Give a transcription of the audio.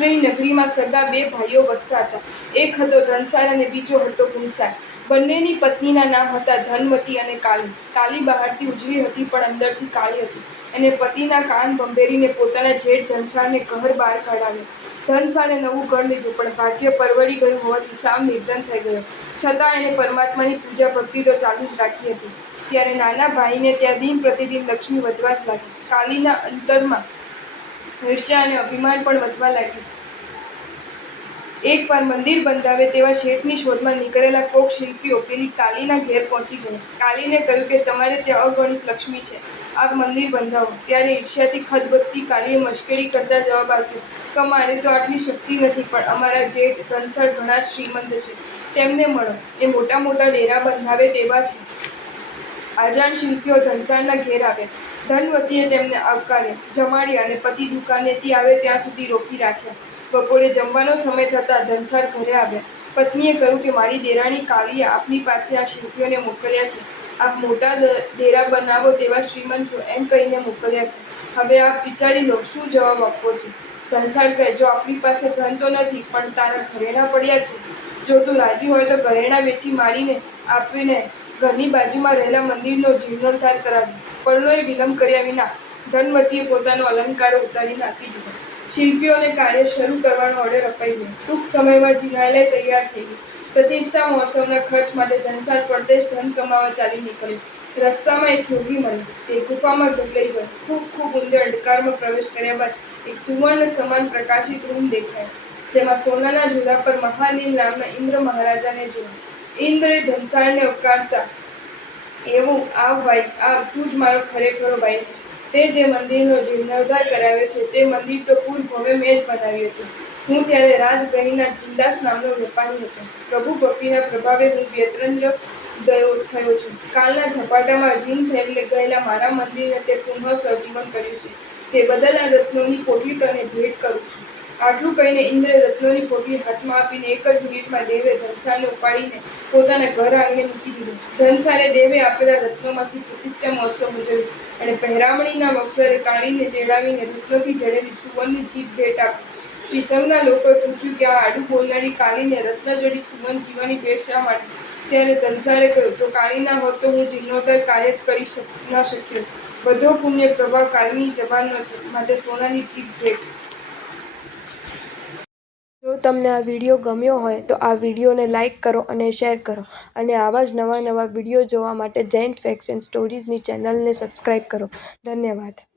મંત્રની નગરીમાં સગા બે ભાઈઓ વસતા હતા. એક હતો ધનસાર અને બીજો હતો ગુણસાર. બંનેની પત્નીના નામ હતા ધનવતી અને કાલી. કાલી બહારથી ઉજળી હતી પણ અંદરથી કાળી હતી. એને પતિના કાન ભંભેરીને પોતાના જેઠ ધનસારને ઘર બહાર કાઢાવ્યો. ધનસારે નવું ઘર લીધું પણ ભાગ્ય પરવડી ગયું હોવાથી સાવ નિર્ધન થઈ ગયો. છતાં એણે પરમાત્માની પૂજા ભક્તિ તો ચાલુ જ રાખી હતી. ત્યારે નાના ભાઈને ત્યાં દિન પ્રતિદિન લક્ષ્મી વધવા જ લાગી. કાલીના અંતરમાં ઈર્ષ્યા અને અભિમાન પણ વધવા લાગ્યું. એકવાર મંદિર બંધાવે તેવા શેઠની શોધમાં નીકળેલા કોક શિલ્પીઓ પેલી કાલીના ઘેર પહોંચી ગયા. કાલીને કહ્યું કે તમારે ત્યાં અગણિત લક્ષ્મી છે, આપ મંદિર બંધાવો. ત્યારે ઈર્ષ્યાથી ખદબદતી કાલીએ મશ્કરી કરતા જવાબ આપ્યો કે મારે તો આટલી શક્તિ નથી, પણ અમારા જેઠ ધનસર ઘણા જ શ્રીમંત છે, તેમને મળો. એ મોટા મોટા ડેરા બંધાવે તેવા છે. આજાણ શિલ્પીઓ ધનસારના ઘેર આવ્યા. ધનવતીએ તેમને આવકાર્યા, જમાડ્યા અને પતિ દુકાનેથી આવે ત્યાં સુધી રોકી રાખ્યા. બપોરે જમવાનો સમય થતાં ધનસાર ઘરે આવ્યા. પત્નીએ કહ્યું કે મારી દેરાણી કાલીએ આપની પાસે આ શિલ્પીઓને મોકલ્યા છે. આપ મોટા ડેરા બનાવો તેવા શ્રીમંત છો એમ કહીને મોકલ્યા છે. હવે આપ વિચારી લો શું જવાબ આપવો છે. ધનસાર કહે, જો આપણી પાસે ધન તો નથી, પણ તારા ઘરેણાં પડ્યા છે. જો તું રાજી હોય તો ઘરેણાં વેચી મારીને આપીને ઘરની બાજુમાં રહેલા મંદિરનો જીર્ણોદ્ધાર કરાવી. પરલોએ વિલંબ કર્યા વિના ધનવતીએ પોતાનો અલંકારો ઉતારીને આપી દીધો. શિલ્પીઓને કાર્ય શરૂ કરવાનો ઓર્ડર અપાઈ ગયો. ટૂંક સમયમાં જિનાલય તૈયાર થઈ ગયું. પ્રતિષ્ઠા મહોત્સવના ખર્ચ માટે ધનસાર પરદેશ ધન કમાવા ચાલી નીકળ્યો. રસ્તામાં એક યોગી મળ્યો. તે ગુફામાં ગભરાઈ ગયો. ખૂબ ઊંડે અંધકારમાં પ્રવેશ કર્યા બાદ એક સુવર્ણ સમાન પ્રકાશિત રૂમ દેખાયો, જેમાં સોનાના ઝૂલા પર મહાનીલ નામના ઇન્દ્ર મહારાજાને જોયા. ઇન્દ્રે ધનસારને આવકારતા, એવું આવ ભાઈ, આવ, તું જ મારો ખરેખરો ભાઈ છે. તે જે મંદિરનો જીર્ણોદ્ધાર કરાવ્યો છે તે મંદિર તો પૂર્વભવે મેં જ બનાવ્યું હતું. હું ત્યારે રાજગૃહના જિલ્લાસ નામનો વેપારી હતો. પ્રભુ ભક્તિના પ્રભાવે હું વ્યતરંદ્ર થયો છું. કાલના ઝપાટામાં જીર્ણ થઈ ગયેલા મારા મંદિરને તે પુનઃ સજીવન કર્યું છે. તે બદલ આ રત્નોની પોટલી તને ભેટ કરું છું. આટલું કહીને ઇન્દ્રે રત્નોની પોટલી હાથમાં આપીને એક જ મિનિટમાં દેવે ધનસારને ઉપાડીને પોતાના ઘર આંગણે મૂકી દીધો. ધનસારે દેવે આપેલા રત્નોમાંથી પ્રતિષ્ઠા મહોત્સવ ઉજવ્યો અને પહેરામણીના અવસરે કાળીને તેડાવીને રત્નોથી જડેલી સુવર્ણની જીભ ભેટ આપી. શ્રી સંઘના લોકોએ પૂછ્યું કે આ આડું બોલનારી કાલીને રત્નજડિત સુવર્ણ જીવવાની ભેટ શા માટે? ત્યારે ધનસારે કહ્યું, જો કાળી ના હોત તો હું જીર્ણોદ્ધાર કાર્ય જ કરી ન શક્યો. બધો પુણ્ય પ્રભાવ કાલીની જબાનનો છે, માટે સોનાની જીભ ભેટ. જો તમને આ વિડીયો ગમ્યો હોય તો આ વિડીયોને લાઇક કરો અને શેર કરો, અને આવા જ નવા વિડીયો જોવા માટે જૈન ફેક્ટ્સ એન્ડ સ્ટોરીઝની ચેનલને સબસ્ક્રાઈબ કરો. ધન્યવાદ.